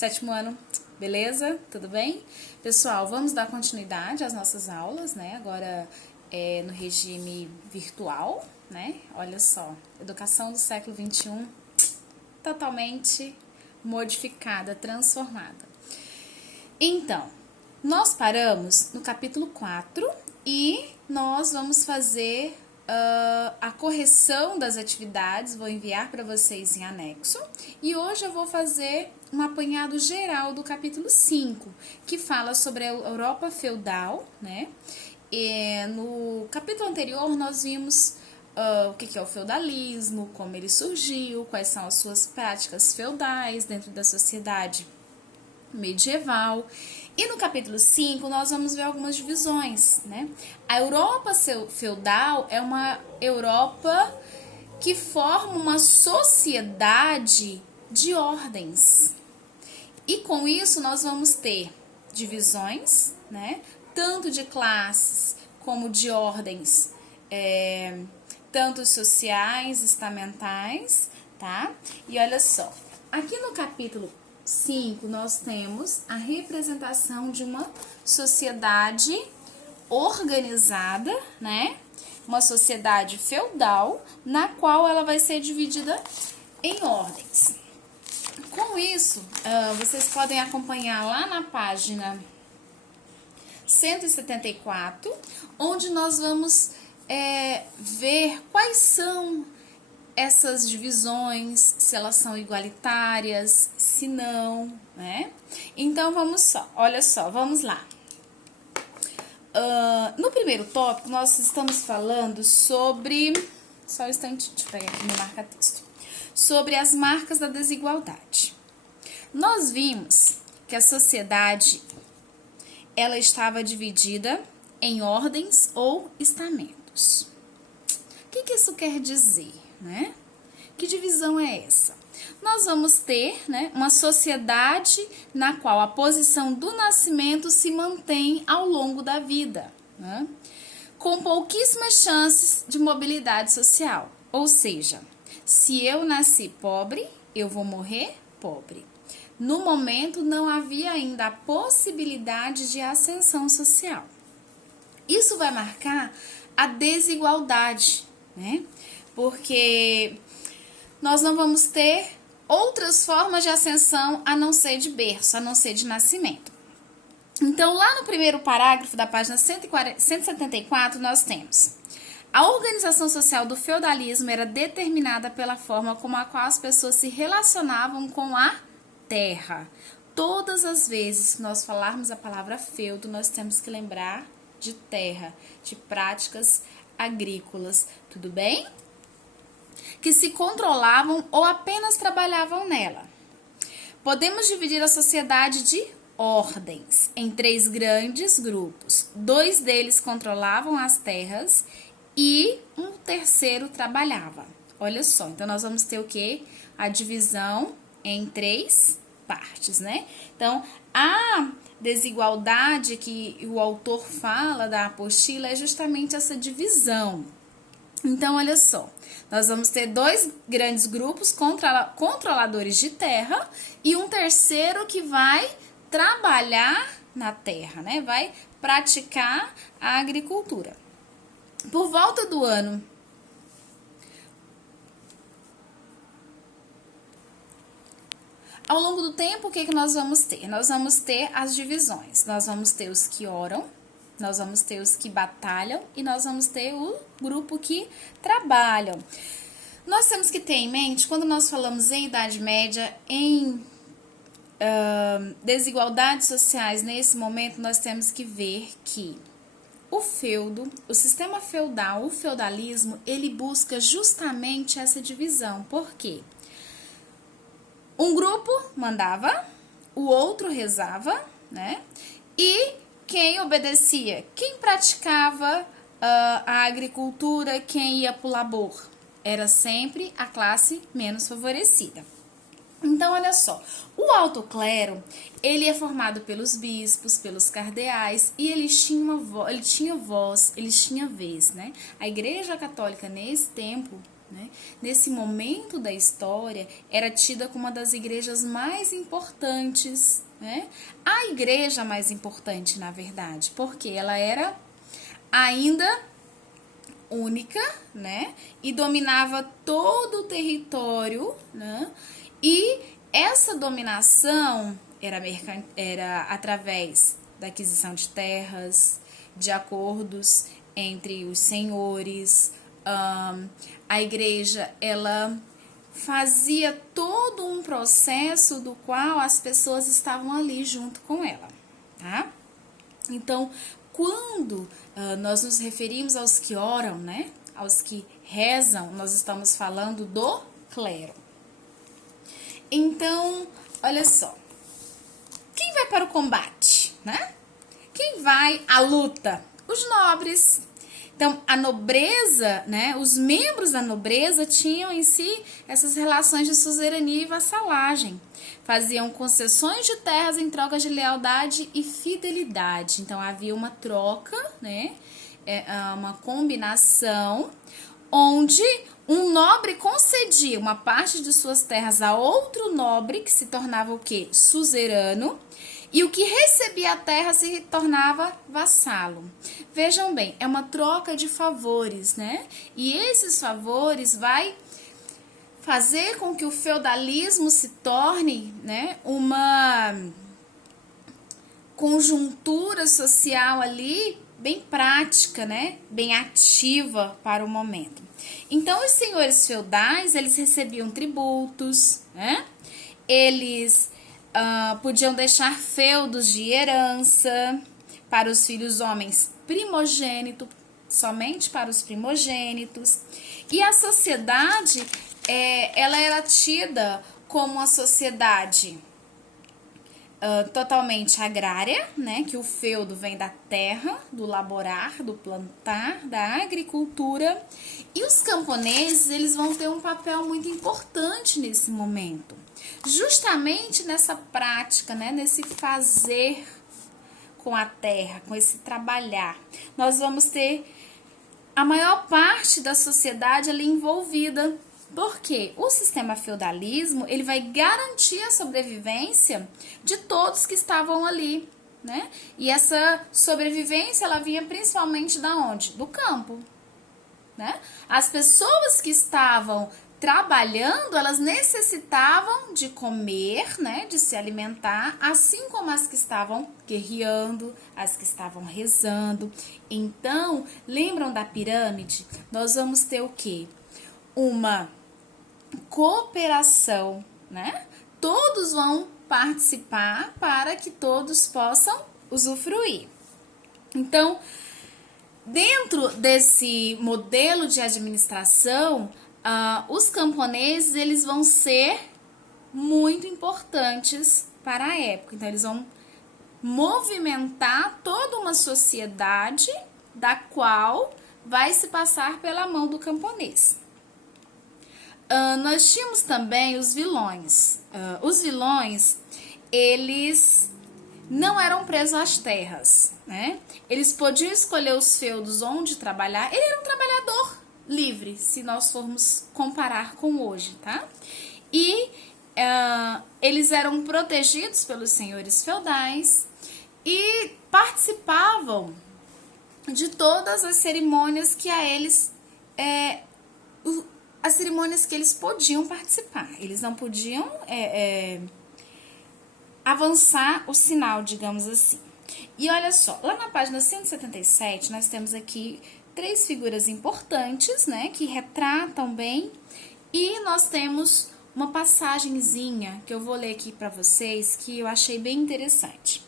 Sétimo ano, beleza? Tudo bem? Pessoal, vamos dar continuidade às nossas aulas, né? Agora no regime virtual, né? Olha só, educação do século XXI totalmente modificada, transformada. Então, nós paramos no capítulo 4 e nós vamos fazer a correção das atividades, vou enviar para vocês em anexo. E hoje eu vou fazer um apanhado geral do capítulo 5, que fala sobre a Europa feudal, né? E no capítulo anterior nós vimos o que é o feudalismo, como ele surgiu, quais são as suas práticas feudais dentro da sociedade medieval. E no capítulo 5 nós vamos ver algumas divisões, né? A Europa feudal é uma Europa que forma uma sociedade de ordens. E com isso nós vamos ter divisões, né? Tanto de classes como de ordens, tanto sociais, estamentais, tá? E olha só, aqui no capítulo 5, nós temos a representação de uma sociedade organizada, né? Uma sociedade feudal, na qual ela vai ser dividida em ordens. Com isso, vocês podem acompanhar lá na página 174, onde nós vamos ver quais são essas divisões, se elas são igualitárias, se não, né? Então, olha só, vamos lá. No primeiro tópico, nós estamos falando sobre... Só um instante, deixa eu pegar aqui meu marca-texto. Sobre as marcas da desigualdade. Nós vimos que a sociedade, ela estava dividida em ordens ou estamentos. O que isso quer dizer, né? Que divisão é essa? Nós vamos ter, né, uma sociedade na qual a posição do nascimento se mantém ao longo da vida, né? Com pouquíssimas chances de mobilidade social. Ou seja, se eu nasci pobre, eu vou morrer pobre. No momento, não havia ainda a possibilidade de ascensão social. Isso vai marcar a desigualdade, né? Porque nós não vamos ter outras formas de ascensão a não ser de berço, a não ser de nascimento. Então, lá no primeiro parágrafo da página 174, nós temos: a organização social do feudalismo era determinada pela forma como a qual as pessoas se relacionavam com a terra. Todas as vezes que nós falarmos a palavra feudo, nós temos que lembrar de terra, de práticas agrícolas, tudo bem? Que se controlavam ou apenas trabalhavam nela. Podemos dividir a sociedade de ordens em 3 grandes grupos. 2 deles controlavam as terras e um terceiro trabalhava. Olha só, então nós vamos ter o quê? A divisão em 3 partes, né? Então, a desigualdade que o autor fala da apostila é justamente essa divisão. Então, olha só, nós vamos ter 2 grandes grupos controladores de terra e um terceiro que vai trabalhar na terra, né? Vai praticar a agricultura. Por volta do ano ao longo do tempo, o que nós vamos ter? Nós vamos ter as divisões. Nós vamos ter os que oram, nós vamos ter os que batalham e nós vamos ter o grupo que trabalham. Nós temos que ter em mente, quando nós falamos em Idade Média, em desigualdades sociais, nesse momento nós temos que ver que o feudo, o sistema feudal, o feudalismo, ele busca justamente essa divisão. Por quê? Um grupo mandava, o outro rezava, né? E quem obedecia? Quem praticava a agricultura, quem ia para o labor? Era sempre a classe menos favorecida. Então, olha só, o alto clero, ele é formado pelos bispos, pelos cardeais, e eles tinham voz, eles tinham vez, né? A Igreja Católica, nesse tempo, né? Nesse momento da história, era tida como uma das igrejas mais importantes, né? A igreja mais importante, na verdade, porque ela era ainda única, né? E dominava todo o território, né? E essa dominação era através da aquisição de terras, de acordos entre os senhores. A igreja, ela fazia todo um processo do qual as pessoas estavam ali junto com ela, tá? Então, quando nós nos referimos aos que oram, né, aos que rezam, nós estamos falando do clero. Então, olha só, quem vai para o combate, né? Quem vai à luta? Os nobres. Então, a nobreza, né, os membros da nobreza tinham em si essas relações de suzerania e vassalagem. Faziam concessões de terras em troca de lealdade e fidelidade. Então, havia uma troca, né, uma combinação, onde um nobre concedia uma parte de suas terras a outro nobre, que se tornava o quê? Suzerano. E o que recebia a terra se tornava vassalo. Vejam bem, é uma troca de favores, né? E esses favores vai fazer com que o feudalismo se torne, né, uma conjuntura social ali bem prática, né? Bem ativa para o momento. Então, os senhores feudais, eles recebiam tributos, né? Eles podiam deixar feudos de herança para os filhos homens primogênitos, somente para os primogênitos. E a sociedade, ela era tida como uma sociedade totalmente agrária, né? Que o feudo vem da terra, do laborar, do plantar, da agricultura. E os camponeses, eles vão ter um papel muito importante nesse momento. Justamente nessa prática, né, nesse fazer com a terra, com esse trabalhar. Nós vamos ter a maior parte da sociedade ali envolvida. Porque o sistema feudalismo, ele vai garantir a sobrevivência de todos que estavam ali, né? E essa sobrevivência, ela vinha principalmente da onde? Do campo, né? As pessoas que estavam trabalhando, elas necessitavam de comer, né, de se alimentar, assim como as que estavam guerreando, as que estavam rezando. Então, lembram da pirâmide? Nós vamos ter o quê? Uma cooperação, né? Todos vão participar para que todos possam usufruir. Então, dentro desse modelo de administração, os camponeses, eles vão ser muito importantes para a época. Então, eles vão movimentar toda uma sociedade da qual vai se passar pela mão do camponês. Nós tínhamos também os vilões. Os vilões, eles não eram presos às terras, né? Eles podiam escolher os feudos onde trabalhar. Ele era um trabalhador livre, se nós formos comparar com hoje, tá? E eles eram protegidos pelos senhores feudais e participavam de todas as cerimônias que a eles as cerimônias que eles podiam participar. Eles não podiam avançar o sinal, digamos assim. E olha só, lá na página 177, nós temos aqui 3 figuras importantes, né, que retratam bem, e nós temos uma passagenzinha que eu vou ler aqui para vocês, que eu achei bem interessante.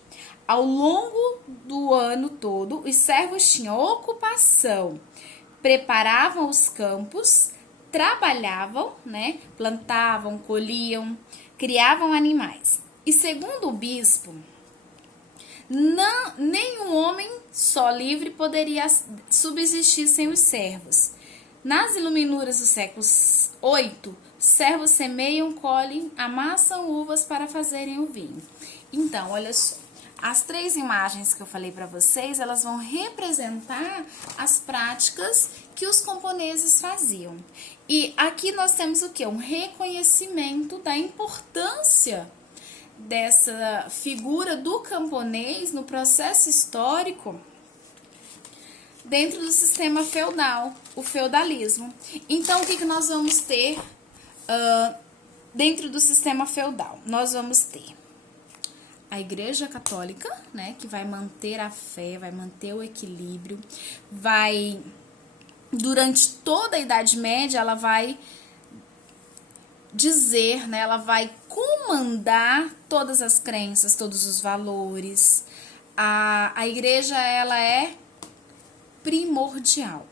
Ao longo do ano todo, os servos tinham ocupação, preparavam os campos, trabalhavam, né, plantavam, colhiam, criavam animais. E segundo o bispo, nenhum homem só livre poderia subsistir sem os servos. Nas iluminuras do século VIII, servos semeiam, colhem, amassam uvas para fazerem o vinho. Então, olha só, as 3 imagens que eu falei para vocês, elas vão representar as práticas que os camponeses faziam. E aqui nós temos o quê? Um reconhecimento da importância dessa figura do camponês no processo histórico dentro do sistema feudal, o feudalismo. Então, o que nós vamos ter dentro do sistema feudal? Nós vamos ter a Igreja Católica, né, que vai manter a fé, vai manter o equilíbrio, durante toda a Idade Média, ela vai dizer, né, ela vai comandar todas as crenças, todos os valores. A igreja, ela é primordial.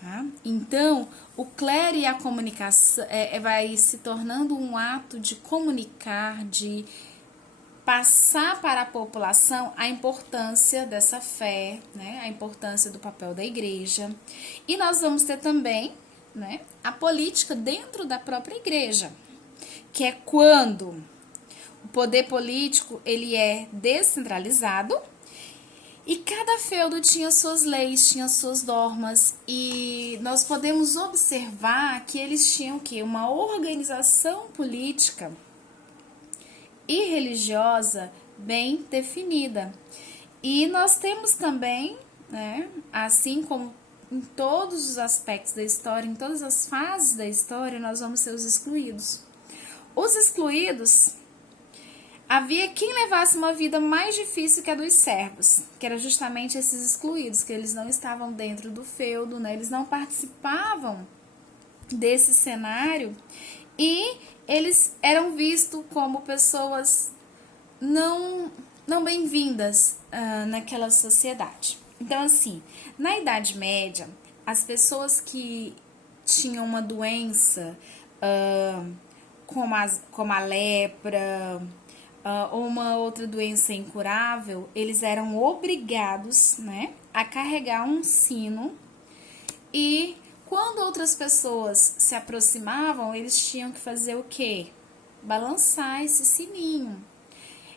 Tá? Então, o clero e a comunicação vai se tornando um ato de comunicar, de passar para a população a importância dessa fé, né? A importância do papel da igreja. E nós vamos ter também, né, a política dentro da própria igreja, que é quando o poder político ele é descentralizado e cada feudo tinha suas leis, tinha suas normas, e nós podemos observar que eles tinham o quê? Uma organização política e religiosa bem definida. E nós temos também, né, assim como em todos os aspectos da história, em todas as fases da história, nós vamos ter os excluídos. Os excluídos, havia quem levasse uma vida mais difícil que a dos servos, que era justamente esses excluídos, que eles não estavam dentro do feudo, né, eles não participavam desse cenário e eles eram vistos como pessoas não bem-vindas naquela sociedade. Então, assim, na Idade Média, as pessoas que tinham uma doença, como a lepra, ou uma outra doença incurável, eles eram obrigados, né, a carregar um sino, e quando outras pessoas se aproximavam, eles tinham que fazer o quê? Balançar esse sininho.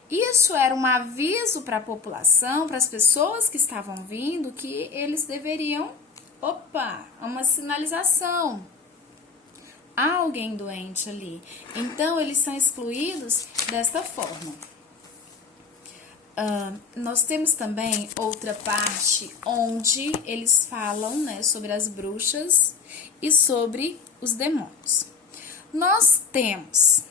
Isso era um aviso para a população, para as pessoas que estavam vindo, que eles deveriam, uma sinalização. Há alguém doente ali. Então, eles são excluídos desta forma. Nós temos também outra parte onde eles falam, né, sobre as bruxas e sobre os demônios. Nós temos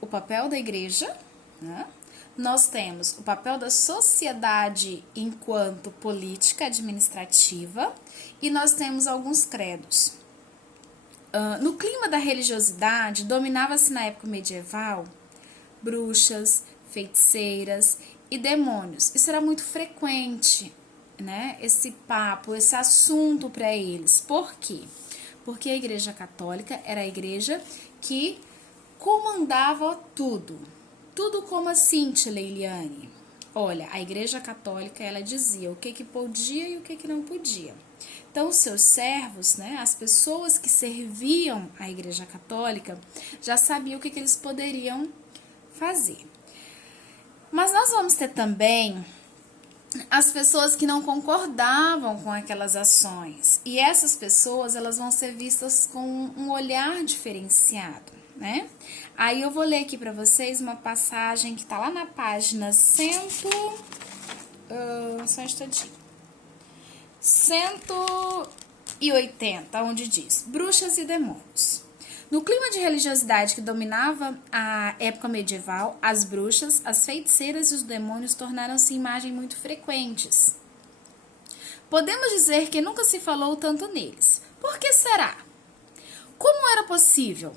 o papel da igreja, né? Nós temos o papel da sociedade enquanto política administrativa e nós temos alguns credos. No clima da religiosidade, dominava-se na época medieval bruxas, feiticeiras e demônios. Isso era muito frequente, né? Esse papo, esse assunto para eles. Por quê? Porque a Igreja Católica era a igreja que comandava tudo. Tudo como assim, tia Leiliane? Olha, a Igreja Católica, ela dizia o que podia e o que não podia. Então, os seus servos, né, as pessoas que serviam a Igreja Católica, já sabiam o que eles poderiam fazer. Mas nós vamos ter também as pessoas que não concordavam com aquelas ações. E essas pessoas, elas vão ser vistas com um olhar diferenciado, né? Aí eu vou ler aqui para vocês uma passagem que está lá na página 180, onde diz: Bruxas e demônios. No clima de religiosidade que dominava a época medieval, as bruxas, as feiticeiras e os demônios tornaram-se imagem muito frequentes. Podemos dizer que nunca se falou tanto neles. Por que será? Como era possível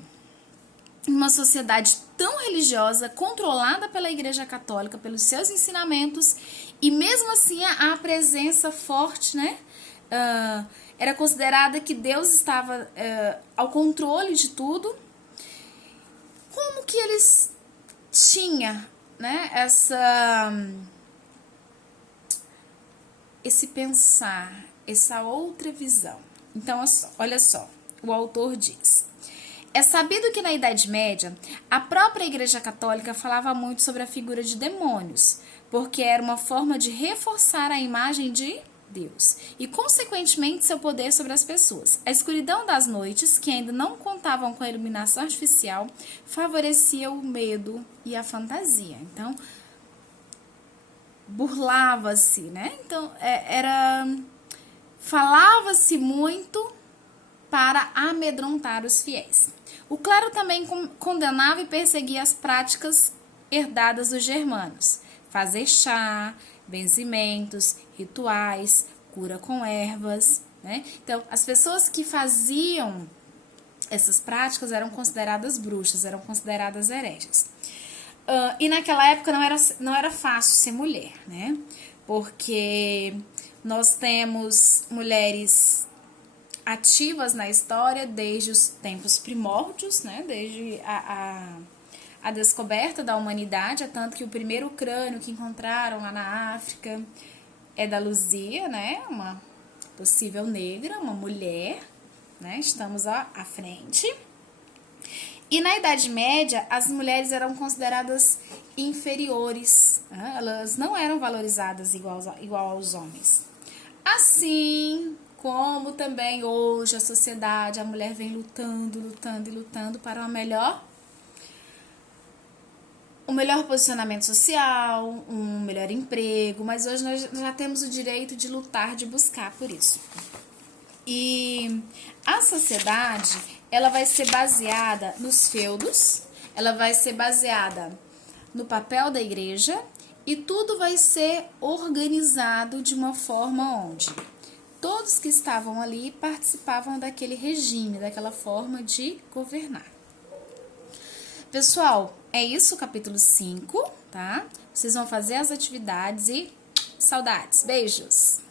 uma sociedade tão religiosa, controlada pela Igreja Católica, pelos seus ensinamentos, e mesmo assim a presença forte, né? Era considerada que Deus estava ao controle de tudo. Como que eles tinham, né, esse pensar, essa outra visão? Então, olha só, o autor diz: É sabido que na Idade Média, a própria Igreja Católica falava muito sobre a figura de demônios, porque era uma forma de reforçar a imagem de Deus e, consequentemente, seu poder sobre as pessoas. A escuridão das noites, que ainda não contavam com a iluminação artificial, favorecia o medo e a fantasia. Então, burlava-se, né? Então, falava-se muito para amedrontar os fiéis. O clero também condenava e perseguia as práticas herdadas dos germanos. Fazer chá, benzimentos, rituais, cura com ervas, né? Então, as pessoas que faziam essas práticas eram consideradas bruxas, eram consideradas hereges. E naquela época não era fácil ser mulher, né? Porque nós temos mulheres ativas na história desde os tempos primórdios, né? Desde a descoberta da humanidade, é tanto que o primeiro crânio que encontraram lá na África é da Luzia, né? Uma possível negra, uma mulher, né? Estamos à frente. E na Idade Média, as mulheres eram consideradas inferiores, né? Elas não eram valorizadas igual aos homens. Assim como também hoje a sociedade, a mulher vem lutando para um melhor posicionamento social, um melhor emprego, mas hoje nós já temos o direito de lutar, de buscar por isso. E a sociedade, ela vai ser baseada nos feudos, ela vai ser baseada no papel da igreja e tudo vai ser organizado de uma forma onde todos que estavam ali participavam daquele regime, daquela forma de governar. Pessoal, é isso o capítulo 5, tá? Vocês vão fazer as atividades e saudades. Beijos!